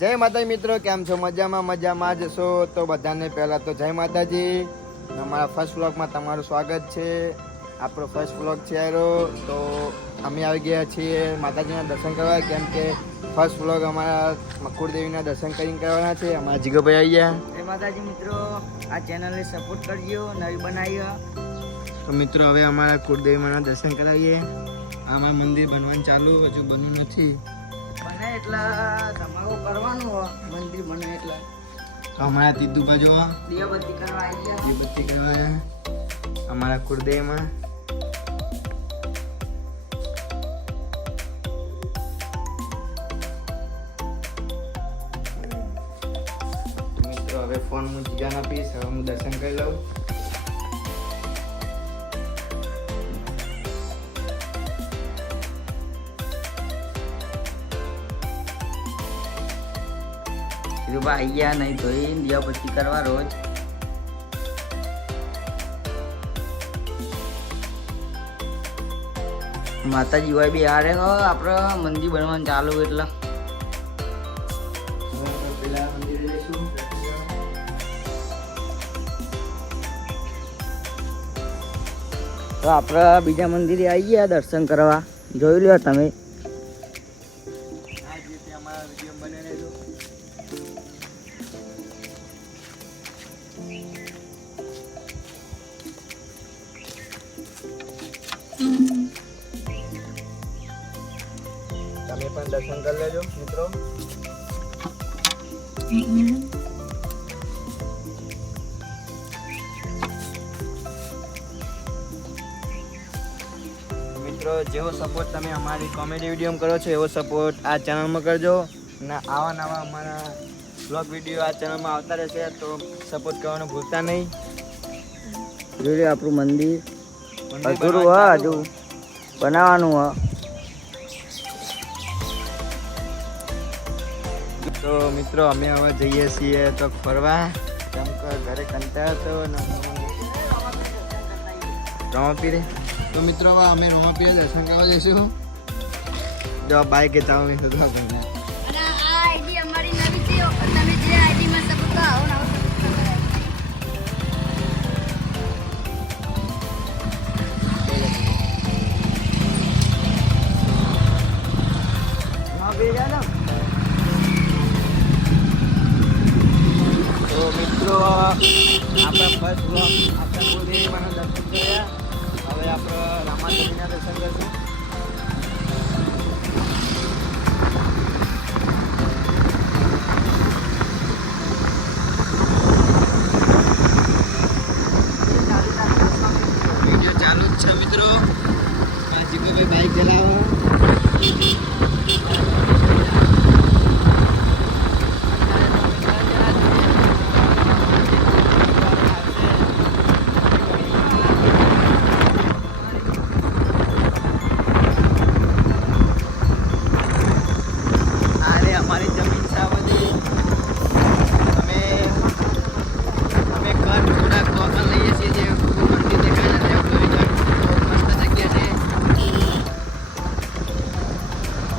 જય માતાજી મિત્રો, કેમ છો? મજામાં જ છો? તો બધાને પહેલાં તો જય માતાજી. અમારા ફર્સ્ટ વ્લોગમાં તમારું સ્વાગત છે. આપણો ફર્સ્ટ વ્લોગ છે આરો. તો અમે આવી ગયા છીએ માતાજીના દર્શન કરવા, કેમ કે ફર્સ્ટ વ્લોગ અમારા કુળદેવીના દર્શન કરીને કરવાના છે. અમારા જીગોભાઈ આવી ગયા. જય માતાજી મિત્રો, આ ચેનલને સપોર્ટ કરજો, નવી બનાવી. તો મિત્રો હવે અમારા કુળદેવીના દર્શન કરાવીએ. અમારું મંદિર બનવાનું ચાલુ, હજુ બન્યું નથી. બને એટલે તમારું કરવાનું મંદિર બને એટલે અમારા તીધુ બાજુ દીવાબત્તી કરવા આવી ગયા. દીવાબત્તી કરવા અમારા કુળદેવમાં. મિત્રો હવે ફોન હું જીગાને આપીશ. હવે હું દર્શન કરી લઉં. આવી ગયા નહીં તો એ દીવાબત્તી કરવા રોજ. માતાજી હોય બી હારે હો આપણે મંદિર બનવાનું ચાલુ એટલે પેલા મંદિરે જઈશું. તો આપણે બીજા મંદિરે આવી ગયા દર્શન કરવા. જોઈ લો તમે. આ જે તે અમારા વિડીયો બને રહેજો. તમે પણ દર્શન કરી લેજો મિત્રો. મિત્રો જેવો સપોર્ટ તમે અમારી કોમેડી વિડીયોમાં કરો છો એવો સપોર્ટ આ ચેનલમાં કરજો. અને આવા નવા અમારા બ્લોગ વિડીયો આ ચેનલમાં આવતા રહેશે, તો સપોર્ટ કરવાનું ભૂલતા નહીં. જોઈ લો આપણું મંદિર મંદિર અધૂરું બનવાનું હા, ચાલુ. હજુ બનાવવાનું હા. તો મિત્રો અમે હવે જઈએ છીએ તો ફરવા, કેમ કે ઘરે કંટાળો હતો ને રોમાપીરે. તો મિત્રો હવે અમે રોમાપીરે દર્શન કરવા જઈશું. જો બાઈક એ ચાલુ નહીં થતું આપણને. અને આ આઈડી અમારી નવી છે. તમે જે આઈડીમાં સપોર્ટ કરો આવો નવો સપોર્ટ તો મિત્રો આપણા ફર્સ્ટ બ્લોગ આપણા કુળદેવીમાંના દર્શન કર્યા. હવે આપણે રામાદેવીના દર્શન કરીશું. વિડીયો ચાલુ જ છે મિત્રો. જીગોભાઈ બાઈક ચલાવો. આરે અમારી જમીન છે આ બધી. અમે ઘર થોડાક ટોકન લઈએ છીએ, જે મંદિર દેખાય ને ત્યાં કોઈ ઘર મસ્ત જગ્યા છે.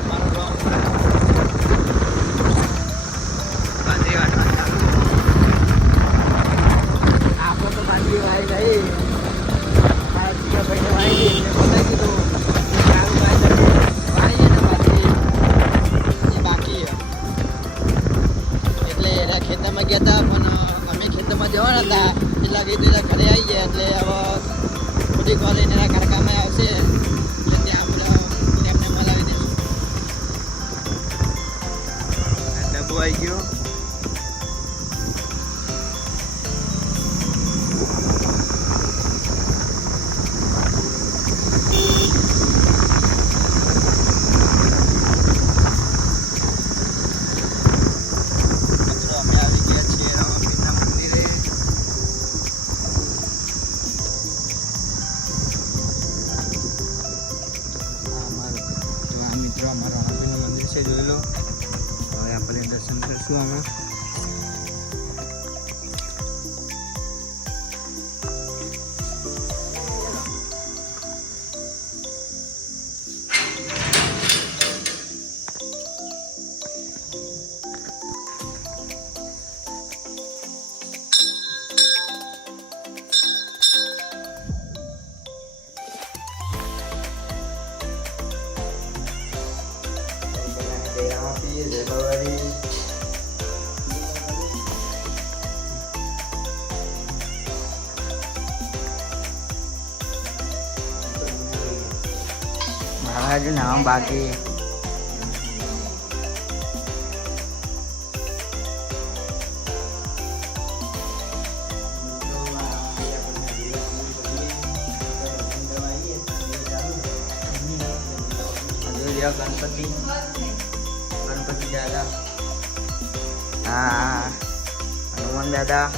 અમારું ગામ બાંધીવાડા ચાલુ. આપણે તો બાંધીવાડી નહીં, મારા જીગાભાઈને વાળી એટલે બતાવી દીધું. ચાલુ વાળી ને બાકી એ બાકી છે. એટલે એના ખેતરમાં ગયા હતા, પણ અમે ખેતરમાં જવાના હતા એટલા કીધું એટલે ઘરે આવી ગયા. એટલે હવે થોડીક વાર લઈને એના કારખામાં આવશે એટલે ત્યાં આપણે એમને મલાવી દઈશું. ડબ્બો આવી ગયો. મિત્રો અમે આવી ગયા છીએ રામાપીરના મંદિરે. આ મિત્રો અમારા રામાપીરનું મંદિર છે, જોઈ લો. હવે આપણે દર્શન કરીશું અમે. માતાજી, જય ભવારી. મારા હજુ નામ બાકી. ગણપતિ દાદા, હા હનુમાન દાદા.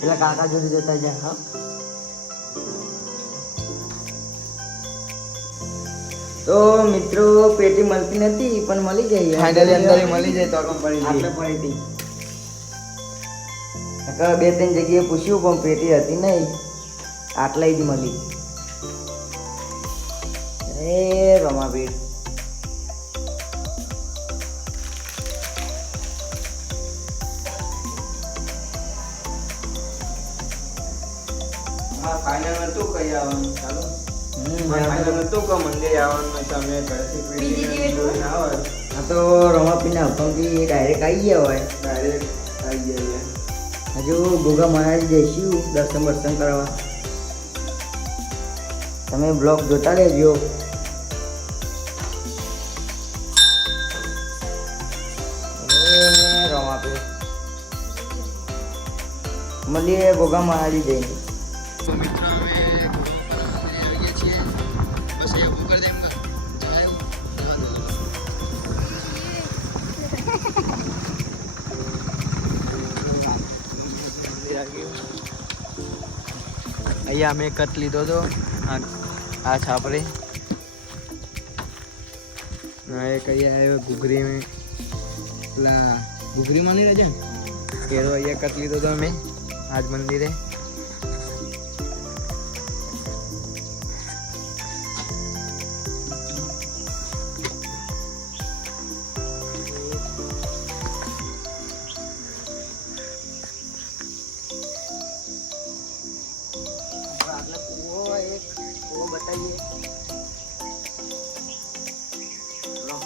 પેલા કાકા જોડે જતા જા. હા તો મિત્રો પેટી મળતી નથી પણ મળી જાય. ફાઇનલી અંદર મળી જાય તો કંપની આપણે પડી હતી. બે ત્રણ જગ્યાએ પૂછ્યું પણ પેટી હતી નહીં, આટલા જ મળી. એ રમાબીર ફાઇનલ તું કઈ આવવાનું ચાલો. હા તું કો મંદિર આવવાનું તમે ઘરથી બીજી દિવસ જોઈને આવો તો રમાપીના હુકમથી ડાયરેક્ટ આવી ગયા હોય. ડાયરેક્ટ આવી જઈએ. હજુ ગોગા મહારાજ જઈશું દર્શન કરવા. તમે બ્લોગ જોતા રહેજો. રમાપી મળીએ ગોગા મહારાજ જઈને. તો મિત્રો અમે આવી ગયા છીએ. બસ અહીંયા ઉપર તેમ અહીંયા અમે કટ લીધો હતો. આ છાપરે એક અહીંયા આવ્યો ઘૂઘરી મેં પેલા ઘૂઘરી માની રહેજે ને એનો અહીંયા કટ લીધો હતો અમે આજ મંદિરે.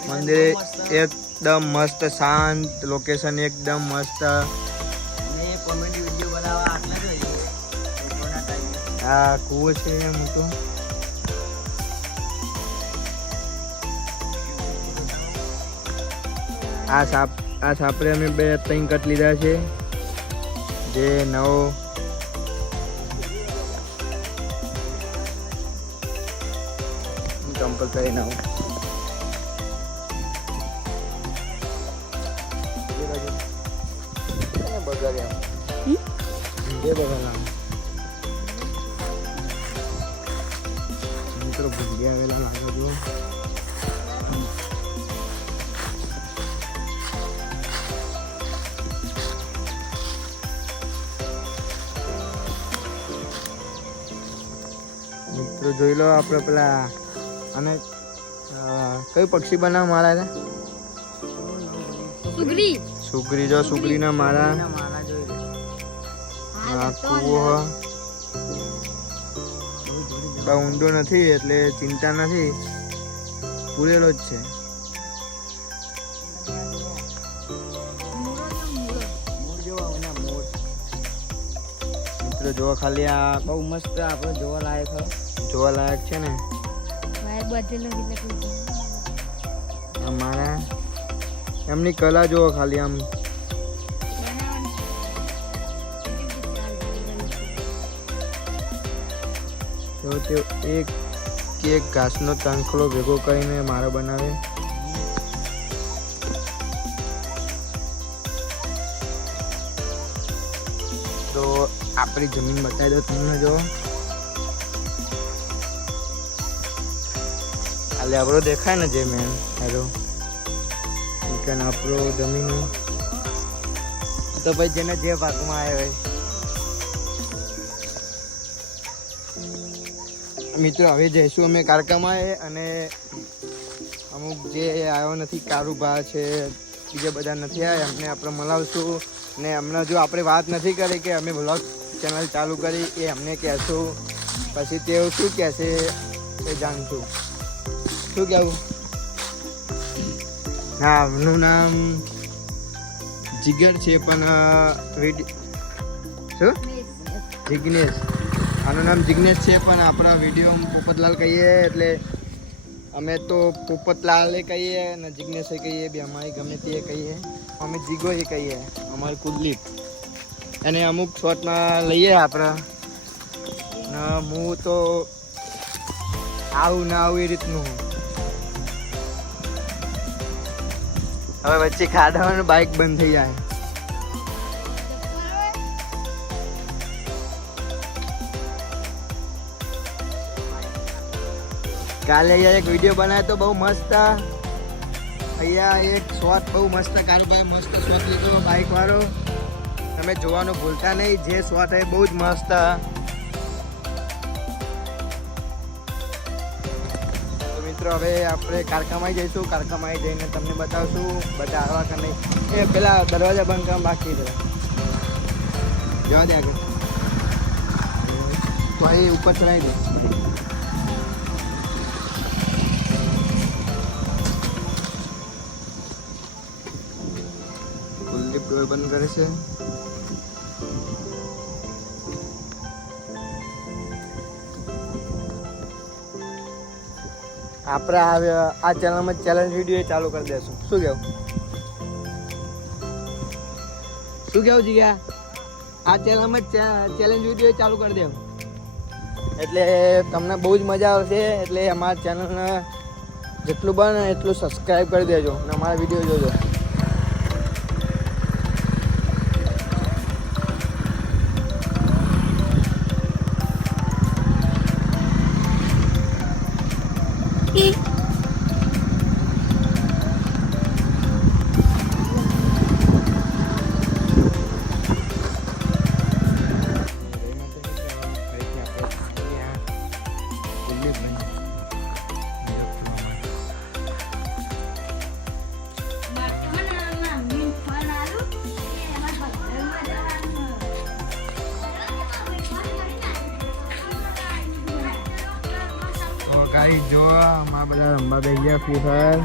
મંદિર એકદમ મસ્ત શાંત લોકેશન, એકદમ મસ્ત. કોમેડી વિડીયો બનાવવા આટલા જ હોય લોકોના ટાઈમે. આ કૂવો છે મોટો. આ સાપરે અમે 2-3 કટ લીધા છે. જે નવો કમ્પલસરી નવો મિત્રો ભૂલી આવેલા લાગે જો. મિત્રો જોઈ લો આપણે પેલા અને કયું પક્ષી બનાવ મારા હતા? સુગરી સુગરી. જો સુગરીના મારા મારા જોઈ લે. આ કૂવો બહુ ઊંડો નથી એટલે ચિંતા નથી, પૂરેલો જ છે. મોર જોવા હોય ને મોર. મિત્રો જોવા ખાલી આ બહુ મસ્ત આપણે જોવા લાયક હોય. જોવા લાયક છે ને. ભાઈ બધેલો એટલે અમારા એમની કલા જોવો ખાલી આમ. તો તે એક ઘાસનો તણખલો ભેગો કરીને મારો બનાવે. તો આપણી જમીન બતાવી દો તમને. જો આ લેબડો દેખાય ને જે મેન હેલો ચિકન આપણો જમીન. તો ભાઈ જેને જે ભાગમાં આવ્યો હોય મિત્રો હવે જઈશું અમે કારકામાં અને અમુક જે આવ્યો નથી કારુભા છે બીજા બધા નથી આવ્યા એમને આપણે મળાવશું ને અમને જો આપણે વાત નથી કરી કે અમે વ્લોગ ચેનલ ચાલુ કરી એ અમને કહેશું પછી તેઓ શું કહેશે એ જાણશું. શું કહેવું? હા, એમનું નામ જીગર છે પણ શું જિગ્નેશ, આનું નામ જિગ્નેશ છે પણ આપણા વિડીયો પોપટલાલ કહીએ એટલે અમે તો પોપટલાલે કહીએ અને જિગ્નેશે કહીએ બી અમારી ગમે તે કહીએ, અમે જીગો એ કહીએ અમારી કુલદીપ. અને અમુક શોર્ટમાં લઈએ આપણે ને હું તો આવું ના આવું એ રીતનું. હવે વચ્ચે ખાડાવાનું બાઇક બંધ થઈ જાય. કાલે અહીંયા એક વિડીયો બનાવ્યો તો બહુ મસ્ત. અહીંયા એક શોટ બહુ મસ્ત કારુભાઈ મસ્ત શોટ લીધો બાઇક વાળો. તમે જોવાનું ભૂલતા નહીં, જે શોટ એ બહુ જ મસ્ત. તો મિત્રો હવે આપણે કારકામાં જઈશું, કારકામાં જઈને તમને બતાવશું બધા આવા કે નહીં. એ પેલા દરવાજા બંધ કરવા બાકી છે, જવા દે આગળ તો અહીં ઉપર ચલાવી દે. ડોર બંધ કરે છે. આપણે આ ચેનલમાં ચેલેન્જ વિડીયો ચાલુ કરી દેશું. શું કેવું? શું કેવું જીગા? આ ચેનલમાં ચેલેન્જ વિડીયો ચાલુ કરી દેવું એટલે તમને બહુ જ મજા આવશે. એટલે અમારા ચેનલને જેટલું બને એટલું સબસ્ક્રાઈબ કરી દેજો અને અમારા વિડીયો જોજો. ગાઈ જો અમારા બધા રમવા બેસી ગયા ફ્રી ફાયર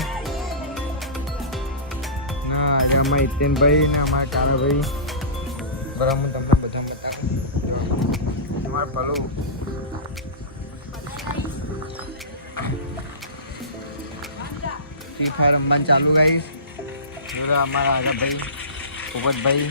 ના. આજે અમારા હિતેનભાઈ ને અમારા કારાભાઈ બરાબર હું તમને બધા બતાવું. તમારે ભલો ફ્રી ફાયર રમવાનું ચાલુ ગાઈશ. જોડે અમારા આગાભાઈ પોપટભાઈ.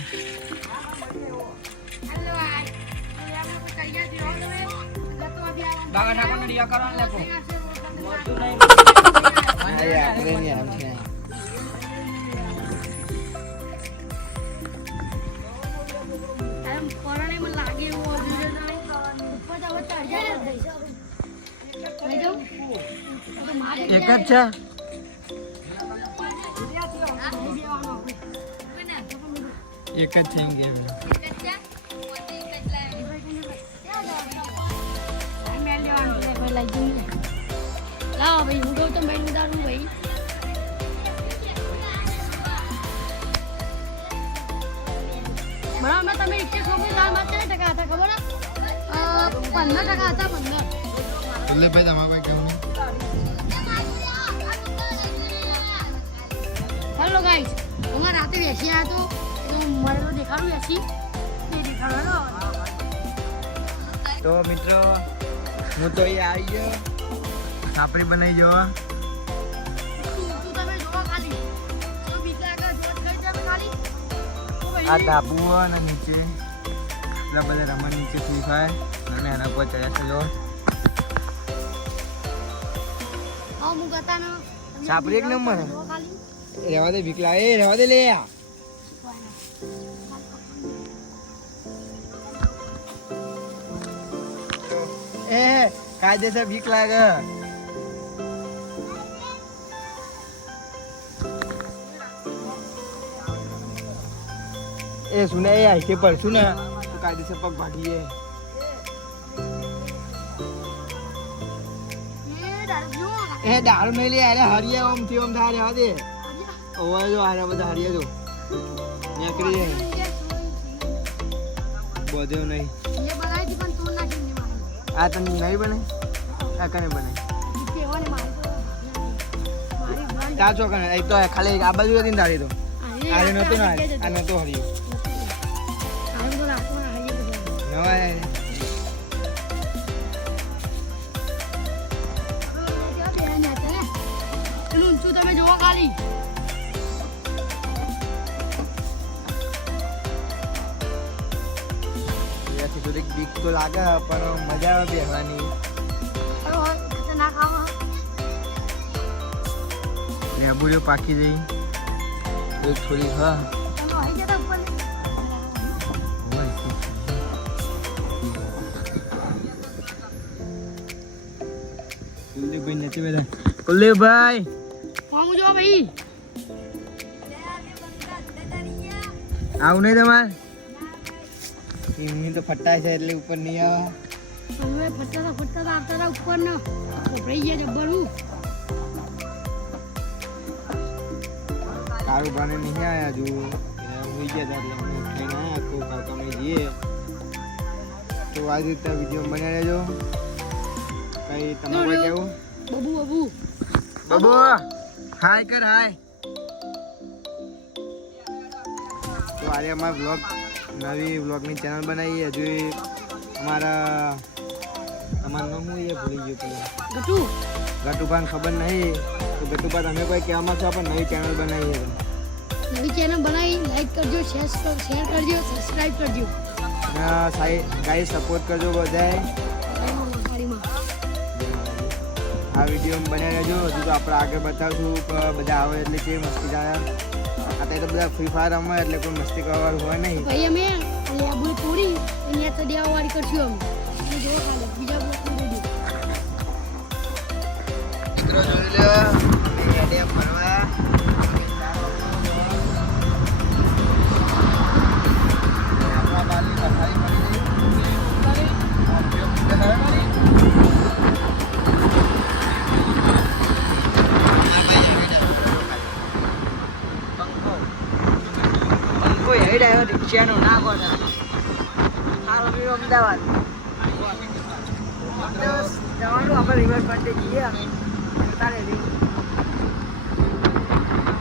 એક જ છે. એક જ થઈ ગેમ. લાવો ભાઈ હું કહું તો મેં ઉતારું ભાઈ. બરાબર તમે 100 ટકા હતા ખબર? 15% હતા. 15 એટલે ભાઈ તમારે કેવું? હેલો ગાઈસ, અમારે રાતે બેસી આવ્યા તો મને તો દેખાડું બેસી એ દેખાડો. તો મિત્રો હું તો અહીંયા આવી ગયો. સાપડી બનાવી જોવા. તમે જોવા ખાલી તો બીજા આગળ જોત કરી તમે ખાલી. આ ધાબુ અને નીચે એટલા બધા રમણ નીચે ફ્રી ફાયર અને એના પર ચડ્યા છે. જો હા હું ગતા ન સાપડી એક નંબર જોવા ખાલી. રહેવા દે ભીકલા, એ રહેવા દે લે. એ કાયદેસર ભીખ લાગે. એ સુને એ આઈકે પડશું ને તો કાયદેસર પગ ભાગીએ. એ દારૂ નહીં લે અરે હરિયા ઓમ થી ઓમ થાય રહેવા દે ઓવા જો આરે બધા હરિયા જો નીકળી જાય બોધ્યો નહીં ये बनाई थी पण तोड़ नाखी नहीं मारी આ તને નહીં બને આ કને બને केवाने मारी तो मारी भाई તા છો કને એક તો ખાલી આ બાજુ હતી ને તારી તો આરે નતો ને આ નતો હરિયો आरे तो रात में आइए तो નવા क्या बेहन जाते हैं તું તમે જોવા ખાલી અહીંયાથી થોડીક બીક તો લાગે પણ મજા આવે બેહવાની અરે ખતરનાક આવા લેબુડીઓ પાકી જઈ એક થોડી હા તમે આવી જતા ઉપર કુલદીપભાઈ નથી બધા કુલદીપભાઈ કોણ જો ભાઈ આવું નહીં તમારે એમની તો ફટાય છે એટલે ઉપર નહીં આવે તમે ફટતા આવતા હતા ઉપર ને કોપરાઈ ગયા જબ્બરનું કાળું ભાને નહીં આવ્યા હજુ હોઈ ગયા હતા એટલે અમે ખાઈને આવ્યા તો કાકાને જઈએ તો આવી રીતના વિડીયો બનાવી લેજો કઈ તમારે કેવું બબુ બબુ બબુ હાય કર હાય તો આજે અમારા વ્લોગ નવી વ્લોગની ચેનલ બનાવી હજુ અમારા તમારું નામ શું એ ભૂલી ગયું પેલા ગટુ ગટુભાને ખબર નહીં તો ગટુભા તમે કોઈ કહેવામાં છો પણ નવી ચેનલ બનાવી છે નવી ચેનલ બનાવી લાઈક કરજો શેર કરજો સબસ્ક્રાઇબ કરજો અને ગાઈ સપોર્ટ કરજો બધાય ગાડીમાં આ વિડીયો બનાવી રહેજો હજુ તો આપણે આગળ બતાવશું કે બધા આવે એટલે કેવી મસ્તી જાય અત્યારે તો બધા ફ્રી ફાયર રમે એટલે કોઈ મસ્તી કરવાનું હોય નહીં ભાઈ અમે લેબુ તોડી અહીંયા ચડિયાવા વાળી કરશું અમે જો ખાલી બીજા બ્લોક મિત્રો જોઈ લો અહીંયા ફરવા આપણા બાલી સફાઈ મળી કોઈ હેડ આવ્યો રિક્ષાનો ના કોને સારો બીજો અમદાવાદ જવાનું આપણે રિવર ફ્રન્ટે જઈએ અમે તારે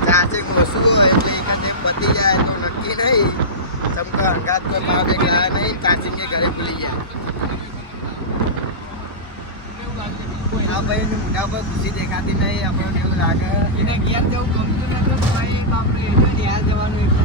ચાર્જિંગ વસ્તુ એટલે એકાદે પતી જાય તો નક્કી નહીં ચમકા અંગાત કોઈ મારા બે ગયા નહીં ચાર્જિંગ કે ઘરે ભૂલી ગયા આ ભાઈની મોઢા પર ખુશી દેખાતી નહીં આપણને એવું લાગે એને ઘેર જવું ગમતું નથી ભાઈ બાપરે એને ઘેર જવાનું